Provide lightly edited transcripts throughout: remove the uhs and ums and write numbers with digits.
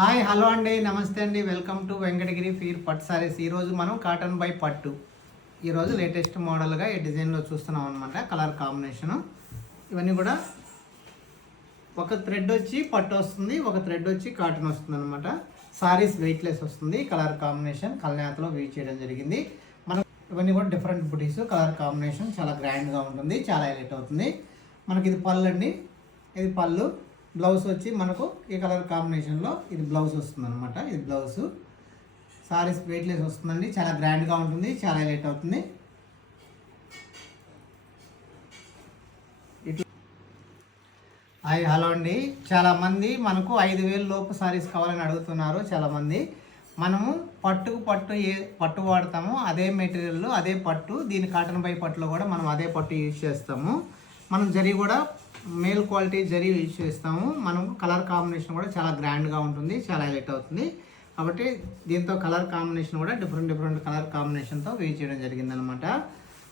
Hi hello అండి, నమస్తే అండి. వెల్కమ్ టు వెంకటగిరి ఫీర్ పట్టు సారీస్. ఈరోజు మనం కాటన్ బై పట్టు ఈరోజు లేటెస్ట్ మోడల్గా ఈ డిజైన్లో చూస్తున్నాం అనమాట. కలర్ కాంబినేషను ఇవన్నీ కూడా ఒక థ్రెడ్ వచ్చి పట్టు వస్తుంది, ఒక థ్రెడ్ వచ్చి కాటన్ వస్తుంది అనమాట. సారీస్ వెయిట్లెస్ వస్తుంది. కలర్ కాంబినేషన్ కల్నేతలో వీవ్ చేయడం జరిగింది. మనం ఇవన్నీ కూడా డిఫరెంట్ బుటీస్. కలర్ కాంబినేషన్ చాలా గ్రాండ్గా ఉంటుంది, చాలా హైలైట్ అవుతుంది. మనకి ఇది పళ్ళు అండి, ఇది పళ్ళు. బ్లౌజ్ వచ్చి మనకు ఈ కలర్ కాంబినేషన్లో ఇది బ్లౌజ్ వస్తుంది అనమాట. ఇది బ్లౌజ్. సారీస్ వెయిట్లెస్ వస్తుందండి, చాలా గ్రాండ్గా ఉంటుంది, చాలా హైలైట్ అవుతుంది. హలో అండి, చాలామంది మనకు 5,000 లోపు సారీస్ కావాలని అడుగుతున్నారు చాలామంది. మనము పట్టు వాడతాము, అదే మెటీరియల్ అదే పట్టు. దీని కాటన్ బై పట్టులో కూడా మనం అదే పట్టు యూజ్ చేస్తాము. మనం జరీ కూడా మేల్ క్వాలిటీ జరీ యూజ్ చేస్తాము. మనం కలర్ కాంబినేషన్ కూడా చాలా గ్రాండ్గా ఉంటుంది, చాలా హైలైట్ అవుతుంది. కాబట్టి దీంతో కలర్ కాంబినేషన్ కూడా డిఫరెంట్ కలర్ కాంబినేషన్తో యూజ్ చేయడం జరిగిందనమాట.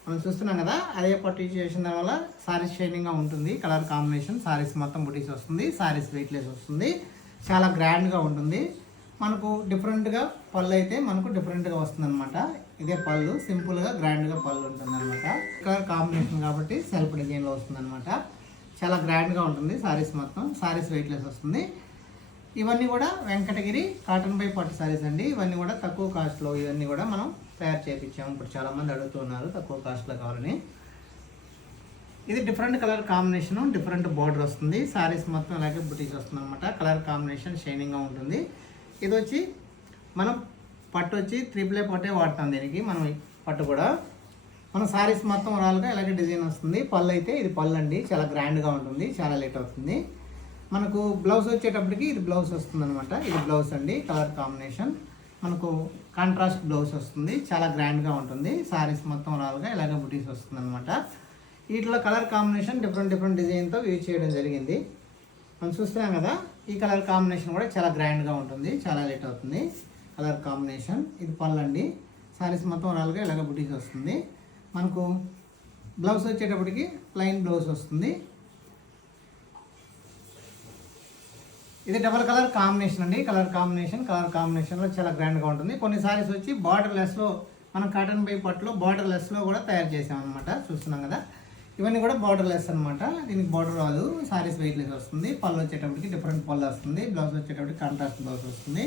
మనం చూస్తున్నాం కదా, అదే పట్టు యూజ్ చేసిన వల్ల సారీస్ షైనింగ్గా ఉంటుంది. కలర్ కాంబినేషన్ సారీస్ మొత్తం బుటీస్ వస్తుంది, సారీస్ వెయిట్లెస్ వస్తుంది, చాలా గ్రాండ్గా ఉంటుంది. మనకు డిఫరెంట్గా పళ్ళు అయితే మనకు డిఫరెంట్గా వస్తుంది అనమాట. ఇదే పళ్ళు సింపుల్గా గ్రాండ్గా పళ్ళు ఉంటుంది అనమాట. కలర్ కాంబినేషన్ కాబట్టి సెల్ఫ్ డిజైన్లో వస్తుంది అనమాట. చాలా గ్రాండ్గా ఉంటుంది సారీస్ మొత్తం. సారీస్ వెయిట్లెస్ వస్తుంది. ఇవన్నీ కూడా వెంకటగిరి కాటన్ బై పట్టు సారీస్ అండి. ఇవన్నీ కూడా తక్కువ కాస్ట్లో ఇవన్నీ కూడా మనం తయారు చేయించాము. ఇప్పుడు చాలామంది అడుగుతున్నారు తక్కువ కాస్ట్లో కావాలని. ఇది different colour combination, different border వస్తుంది. సారీస్ మొత్తం అలాగే బుటీస్ వస్తుంది అనమాట. కలర్ కాంబినేషన్ షైనింగ్గా ఉంటుంది. ఇది వచ్చి మనం పట్టు వచ్చి 3 పట్టే వాడతాం దీనికి. మనం పట్టు కూడా మన సారీస్ మొత్తం ఓవరాల్గా ఇలాగే డిజైన్ వస్తుంది. పళ్ళు అయితే ఇది పళ్ళు అండి, చాలా గ్రాండ్గా ఉంటుంది, చాలా లేట్ అవుతుంది. మనకు బ్లౌజ్ వచ్చేటప్పటికి ఇది బ్లౌజ్ వస్తుంది అనమాట. ఇది బ్లౌజ్ అండి, కలర్ కాంబినేషన్ మనకు కాంట్రాస్ట్ బ్లౌజ్ వస్తుంది, చాలా గ్రాండ్గా ఉంటుంది. సారీస్ మొత్తం ఓవరాల్గా ఇలాగే బుటీస్ వస్తుంది అనమాట. వీటిలో కలర్ కాంబినేషన్ డిఫరెంట్ డిజైన్తో యూజ్ చేయడం జరిగింది. మనం చూస్తున్నాం కదా, ఈ కలర్ కాంబినేషన్ కూడా చాలా గ్రాండ్గా ఉంటుంది, చాలా లేట్ అవుతుంది. కలర్ కాంబినేషన్ ఇది పళ్ళు అండి. సారీస్ మొత్తం ఓవరాల్గా ఇలాగ బుటీస్ వస్తుంది. మనకు బ్లౌజ్ వచ్చేటప్పటికి ప్లెయిన్ బ్లౌజ్ వస్తుంది. ఇది డబల్ కలర్ కాంబినేషన్ అండి. కలర్ కాంబినేషన్లో చాలా గ్రాండ్గా ఉంటుంది. కొన్ని సారీస్ వచ్చి బార్డర్ లెస్లో మనం కాటన్ బై పట్టులో బార్డర్ లెస్లో కూడా తయారు చేసాం అనమాట. చూస్తున్నాం కదా, ఇవన్నీ కూడా బార్డర్ లెస్ అనమాట. దీనికి బార్డర్ రాదు, సారీస్ వెయిట్లెస్ వస్తుంది. పళ్ళు వచ్చేటప్పటికి డిఫరెంట్ పళ్ళు వస్తుంది. బ్లౌజ్ వచ్చేటప్పటికి కాంట్రాస్ట్ బ్లౌజ్ వస్తుంది.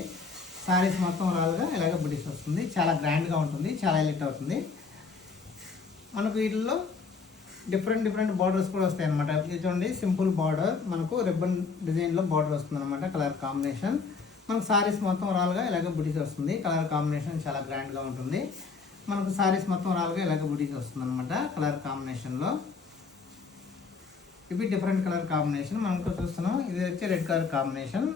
సారీస్ మొత్తం రాలుగా ఇలాగ బుటీస్ వస్తుంది, చాలా గ్రాండ్గా ఉంటుంది, చాలా హైలైట్ అవుతుంది. మనకు వీటిల్లో డిఫరెంట్ బార్డర్స్ కూడా వస్తాయి అనమాట. ఇది చూడండి, సింపుల్ బార్డర్ మనకు రిబ్బన్ డిజైన్లో బార్డర్ వస్తుంది అనమాట. కలర్ కాంబినేషన్ మనకు సారీస్ మొత్తం రాలుగా ఇలాగ బుటీస్ వస్తుంది. కలర్ కాంబినేషన్ చాలా గ్రాండ్గా ఉంటుంది. మనకు సారీస్ మొత్తం రాలుగా ఇలాగ బుటీస్ వస్తుంది అనమాట. కలర్ కాంబినేషన్లో ఇవి డిఫరెంట్ కలర్ కాంబినేషన్ మనకు చూస్తున్నాం. ఇది వచ్చి రెడ్ కలర్ కాంబినేషన్.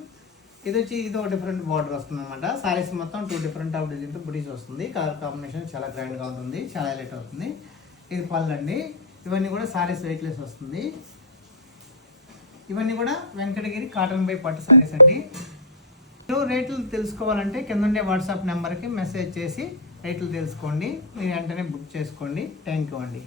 ఇది వచ్చి ఇది ఒక డిఫరెంట్ బార్డర్ వస్తుంది అనమాట. సారీస్ మొత్తం 2 డిఫరెంట్ ఆఫ్ డిజైన్తో బుటీస్ వస్తుంది. కలర్ కాంబినేషన్ చాలా గ్రాండ్గా ఉంటుంది, చాలా హైలైట్ అవుతుంది. ఇది పళ్ళు అండి. ఇవన్నీ కూడా సారీస్ వెయిట్లెస్ వస్తుంది. ఇవన్నీ కూడా వెంకటగిరి కాటన్ బై పట్టు సారీస్ అండి. రేట్లు తెలుసుకోవాలంటే కింద వాట్సాప్ నెంబర్కి మెసేజ్ చేసి రేట్లు తెలుసుకోండి. మీరు వెంటనే బుక్ చేసుకోండి. థ్యాంక్ యూ అండి.